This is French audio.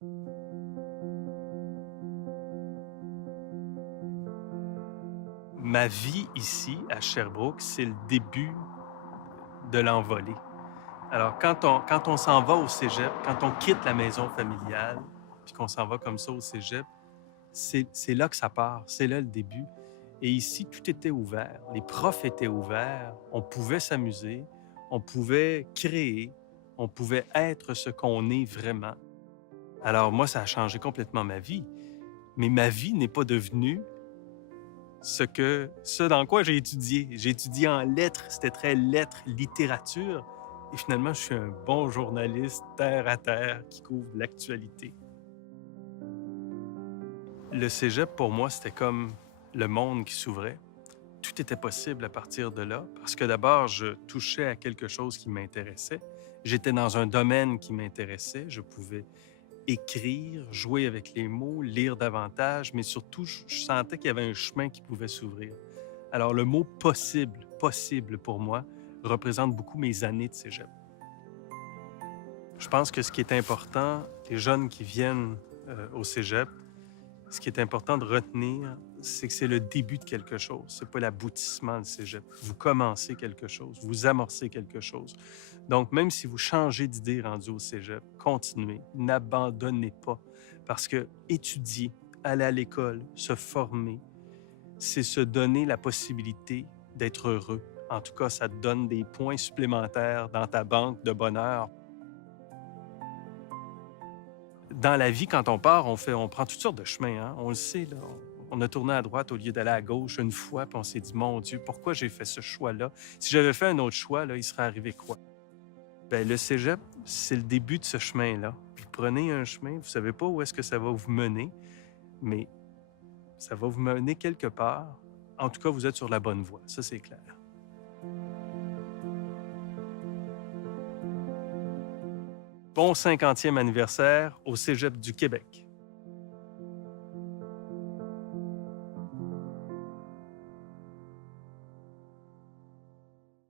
Ma vie ici, à Sherbrooke, c'est le début de l'envolée. Alors, quand on s'en va au cégep, quand on quitte la maison familiale, puis qu'on s'en va comme ça au cégep, c'est là que ça part, c'est là le début. Et ici, tout était ouvert. Les profs étaient ouverts, on pouvait s'amuser, on pouvait créer, on pouvait être ce qu'on est vraiment. Alors moi, ça a changé complètement ma vie. Mais ma vie n'est pas devenue ce dans quoi j'ai étudié. J'ai étudié en lettres, c'était très lettres, littérature. Et finalement, je suis un bon journaliste terre à terre qui couvre l'actualité. Le cégep, pour moi, c'était comme le monde qui s'ouvrait. Tout était possible à partir de là, parce que d'abord, je touchais à quelque chose qui m'intéressait. J'étais dans un domaine qui m'intéressait. Je pouvais écrire, jouer avec les mots, lire davantage, mais surtout, je sentais qu'il y avait un chemin qui pouvait s'ouvrir. Alors, le mot possible, possible pour moi, représente beaucoup mes années de cégep. Je pense que ce qui est important, les jeunes qui viennent au cégep, ce qui est important de retenir, c'est que c'est le début de quelque chose. C'est pas l'aboutissement du cégep. Vous commencez quelque chose, vous amorcez quelque chose. Donc, même si vous changez d'idée rendu au cégep, continuez, n'abandonnez pas. Parce que étudier, aller à l'école, se former, c'est se donner la possibilité d'être heureux. En tout cas, ça te donne des points supplémentaires dans ta banque de bonheur. Dans la vie, quand on part, on prend toutes sortes de chemins, hein? On le sait, là. On a tourné à droite au lieu d'aller à gauche une fois, puis on s'est dit, mon Dieu, pourquoi j'ai fait ce choix-là? Si j'avais fait un autre choix, là, il serait arrivé quoi? Bien, le cégep, c'est le début de ce chemin-là. Vous prenez un chemin, vous ne savez pas où est-ce que ça va vous mener, mais ça va vous mener quelque part. En tout cas, vous êtes sur la bonne voie, ça c'est clair. Bon 50e anniversaire au Cégep du Québec.